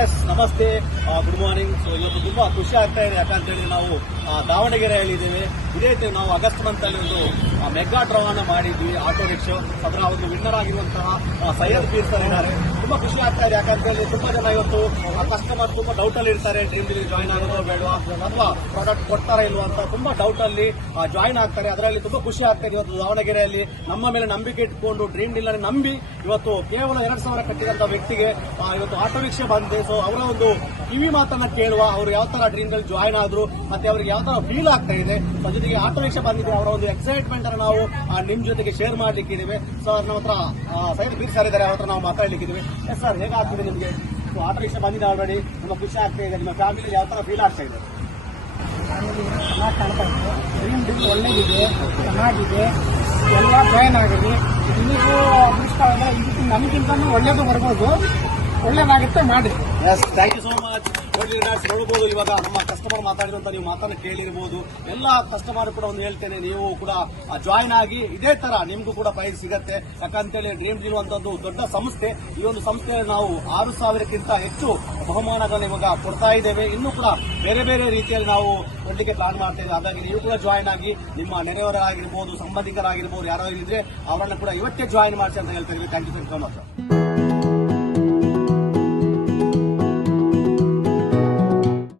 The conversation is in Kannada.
ಎಸ್ ನಮಸ್ತೆ. ಗುಡ್ ಮಾರ್ನಿಂಗ್ ಸೊ ಇವತ್ತು ತುಂಬಾ ಖುಷಿ ಆಗ್ತಾ ಇದೆ. ಯಾಕಂತ ಹೇಳಿದ್ರೆ ನಾವು ದಾವಣಗೆರೆ ದಾವಣಗೆರೆಯಲ್ಲಿ ಇದ್ದೇವೆ. ಇದೇ ರೀತಿ ನಾವು ಆಗಸ್ಟ್ ಮಂತ್ ಅಲ್ಲಿ ಒಂದು ಮೆಗಾ ಡ್ರಾ ಅನ್ನ ಮಾಡಿದ್ವಿ ಆಟೋ ರಿಕ್ಷಾ ಅದರ ಒಂದು ವಿನ್ನರ್ ಆಗಿರುವಂತಹ ಸೈಯದ್ ಪೀರ್ ಸರ್ ಇದ್ದಾರೆ. ತುಂಬಾ ಖುಷಿ ಆಗ್ತಾ ಇದೆ. ಯಾಕಂತ ಹೇಳಿ ತುಂಬಾ ಜನ ಇವತ್ತು ಕಸ್ಟಮರ್ ತುಂಬಾ ಡೌಟ್ ಅಲ್ಲಿ ಇರ್ತಾರೆ. ಡ್ರೀಮ್ ಇಲ್ಲಿ ಜಾಯ್ನ್ ಆಗೋದು ಬೇಡವಾ ಅಥವಾ ಪ್ರಾಡಕ್ಟ್ ಕೊಡ್ತಾರ ಇಲ್ವಾ ಅಂತ ತುಂಬಾ ಡೌಟ್ ಅಲ್ಲಿ ಜಾಯ್ನ್ ಆಗ್ತಾರೆ. ಅದರಲ್ಲಿ ತುಂಬಾ ಖುಷಿ ಆಗ್ತಾ ಇದೆ ಇವತ್ತು ದಾವಣಗೆರೆಯಲ್ಲಿ. ನಮ್ಮ ಮೇಲೆ ನಂಬಿಕೆ ಇಟ್ಕೊಂಡು ಡ್ರೀಮ್ ಡಿಲ್ ನಂಬಿ ಇವತ್ತು ಕೇವಲ ಎರಡ್ ಸಾವಿರ ಕಟ್ಟಿದಂತ ವ್ಯಕ್ತಿಗೆ ಇವತ್ತು ಆಟೋ ರಿಕ್ಷಾ ಬಂದಿದೆ ಸೊ ಅವರ ಒಂದು ಕಿವಿ ಮಾತನ್ನ ಕೇಳುವ, ಅವರು ಯಾವ ತರ ಡ್ರೀಮ್ನಲ್ಲಿ ಜಾಯ್ನ್ ಆದ್ರು, ಮತ್ತೆ ಅವ್ರಿಗೆ ಯಾವ ತರ ಫೀಲ್ ಆಗ್ತಾ ಇದೆ. ಜೊತೆಗೆ ಆಟೋ ರಿಕ್ಷಾ ಬಂದಿದೆ ಅವರ ಒಂದು ಎಕ್ಸೈಟ್ಮೆಂಟ್ ಅನ್ನ ನಾವು ನಿಮ್ ಜೊತೆಗೆ ಶೇರ್ ಮಾಡ್ಲಿಕ್ಕೆ ಸೊ ಸೊ ನಮ್ಮ ಹತ್ರ ಸೈಡ್ ಬೀರ್ ಸರ್ ಇದ್ದಾರೆ ಅವ್ರ ಹತ್ರ ನಾವು ಮಾತಾಡ್ಲಿಕ್ಕಿದ್ದೀವಿ ಎಸ್ ಸರ್ ಹೇಗಾಗ್ತಿದೆ ನಿಮಗೆ? ಆಟೋ ರಿಕ್ಷಾ ಬಂದಿದೆ ಆಲ್ರೆಡಿ ನಮ್ಮ ಖುಷಿ ಆಗ್ತಾ ಇದೆ, ನಿಮ್ಮ ಫ್ಯಾಮಿಲಿ ಯಾವ ತರ ಫೀಲ್ ಆಗ್ತಾ ಇದೆ? ಒಳ್ಳೇದಿದೆ, ಚೆನ್ನಾಗಿದೆ ಎಲ್ಲ ಜಾಯ್ನ್ ಆಗಿದೆ. ಇನ್ನಿಗೂ ಅದೃಷ್ಟ ಆದರೆ ಇದಕ್ಕೆ ಒಳ್ಳೇದು ಬರ್ಬೋದು. ಒಳ್ಳೇದಾಗುತ್ತೆ ಮಾಡಿ. ಥ್ಯಾಂಕ್ ಯು ಸೋ ಮಚ್ ಹೋಟ್ಲಿ guys, ನೋಡ್ಬೋದು ಇವಾಗ ನಮ್ಮ ಕಸ್ಟಮರ್ ಮಾತಾಡಿದಂತ ನೀವು ಮಾತನ್ನ ಕೇಳಿರ್ಬೋದು. ಎಲ್ಲ ಕಸ್ಟಮರ್ ಕೂಡ ಒಂದು ಹೇಳ್ತೇನೆ ನೀವು ಕೂಡ ಜಾಯ್ನ್ ಆಗಿ ಇದೇ ತರ ನಿಮ್ಗೂ ಕೂಡ ಪ್ರೈಸ್ ಸಿಗತ್ತೆ. ಯಾಕಂತೇಳಿ ಡ್ರೀಮ್ ಇರುವಂತದ್ದು ದೊಡ್ಡ ಸಂಸ್ಥೆ. ಈ ಒಂದು ಸಂಸ್ಥೆಯಲ್ಲಿ ನಾವು ಆರು ಸಾವಿರಕ್ಕಿಂತ ಹೆಚ್ಚು ಬಹುಮಾನಗಳನ್ನ ಇವಾಗ ಕೊಡ್ತಾ ಇದ್ದೇವೆ. ಇನ್ನೂ ಕೂಡ ಬೇರೆ ಬೇರೆ ರೀತಿಯಲ್ಲಿ ನಾವು ಕೊಡ್ಲಿಕ್ಕೆ ಪ್ಲಾನ್ ಮಾಡ್ತಾ ಇದ್ದೇವೆ. ಹಾಗಾಗಿ ನೀವು ಕೂಡ ಜಾಯ್ನ್ ಆಗಿ ನಿಮ್ಮ ನೆರೆಯವರಾಗಿರ್ಬೋದು ಸಂಬಂಧಿಕರಾಗಿರ್ಬೋದು ಯಾರೋ ಇದ್ರೆ ಅವರನ್ನ ಕೂಡ ಇವತ್ತೇ ಜಾಯ್ನ್ ಮಾಡಿಸಿ ಅಂತ ಹೇಳ್ತಾ ಇದ್ದೀವಿ. Thank you so much